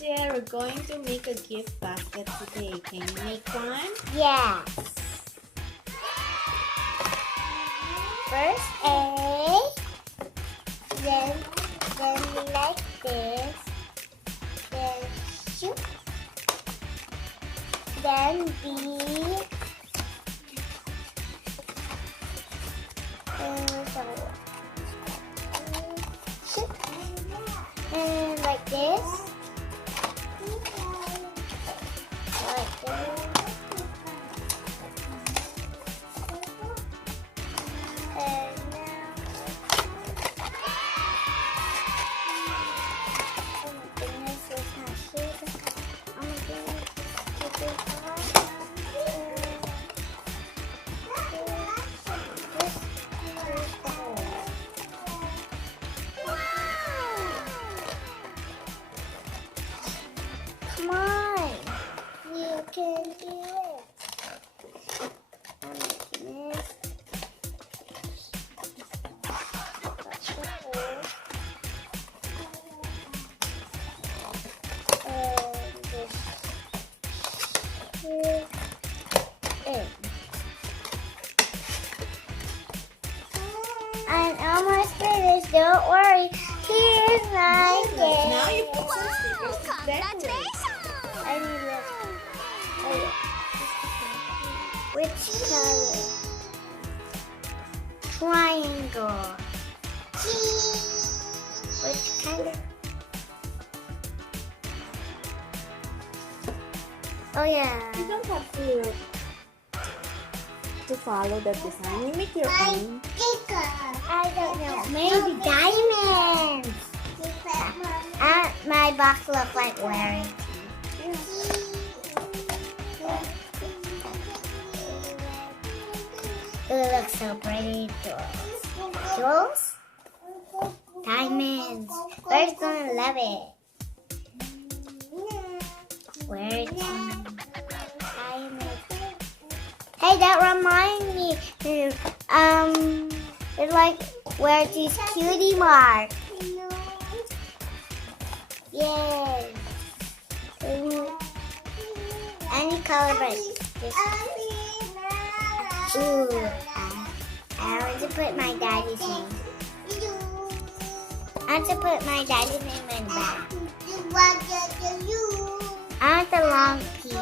Marcia, we're going to make a gift basket today. Can you make one? Yes. First A, then like this, then shoot, then B, shoot, and like this, like this. Come on, you can do it. I'm making this. That's the hole. And this here in. I'm almost finished. Don't worry. Here's my gift. Now you put some stickers to decorate. I need this. Which color? Triangle. Which kind of? Oh yeah. You don't have to follow the design. You make your own. I don't know. Maybe diamonds. My box looks like wearing. It looks so pretty. Jewels? Diamonds. We're gonna love it. Where is diamonds? Hey, that reminds me. It's like where these cutie marks. Yay. Any color but this. Ooh, I want to put my daddy's name. I want to put my daddy's name in back. I want the long PJ.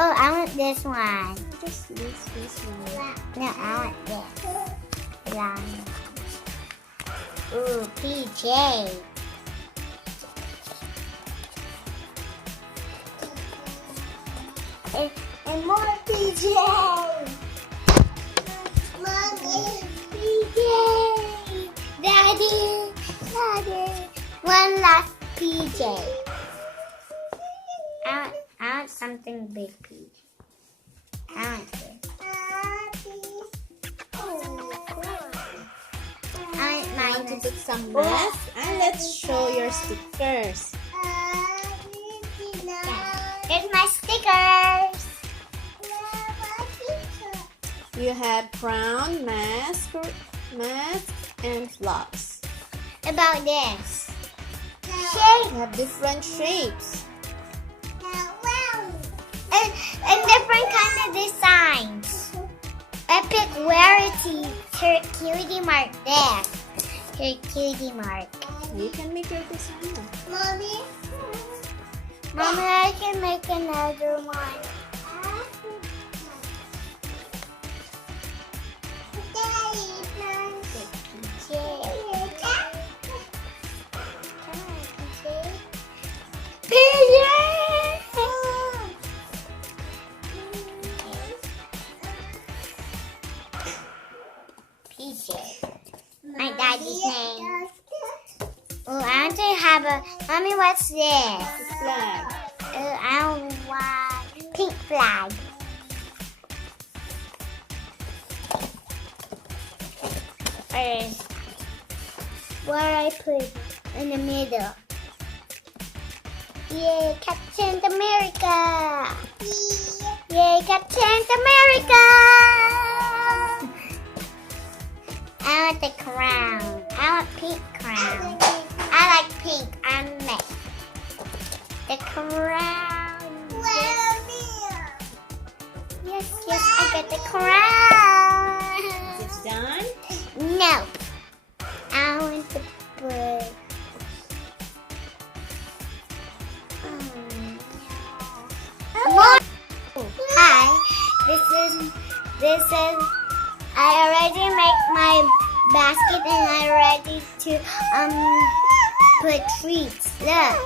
Oh, I want this one. Just this one. No, I want this. Long. Ooh, PJ. And more PJ. Mommy, PJ. Daddy. One last PJ. I want something big, PJ. I want this. I want To put some masks and let's show your stickers. Here's my stickers. You have crown, mask, and floss. About this. You Shape. have different shapes. And different kind of designs. Epic Rarity. Her cutie mark there. Her cutie mark. You can make your design. Mommy, I can make another one. PJ. My daddy's name. Oh, I want to have a. Mommy, what's this? Flag. Oh, I want pink flag. First, where I put it? In the middle. Yay, Captain America! Yay, Captain America! I want the crown. I want pink crown. I like pink. I crown. Yes, I got the crown. Is it done? No. I want to put. More. Hi. This is. I already make my basket and I'm ready to put treats. Look.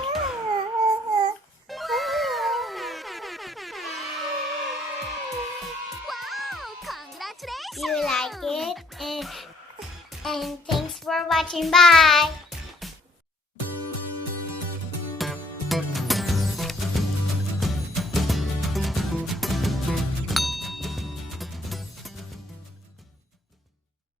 You like it? And thanks for watching. Bye.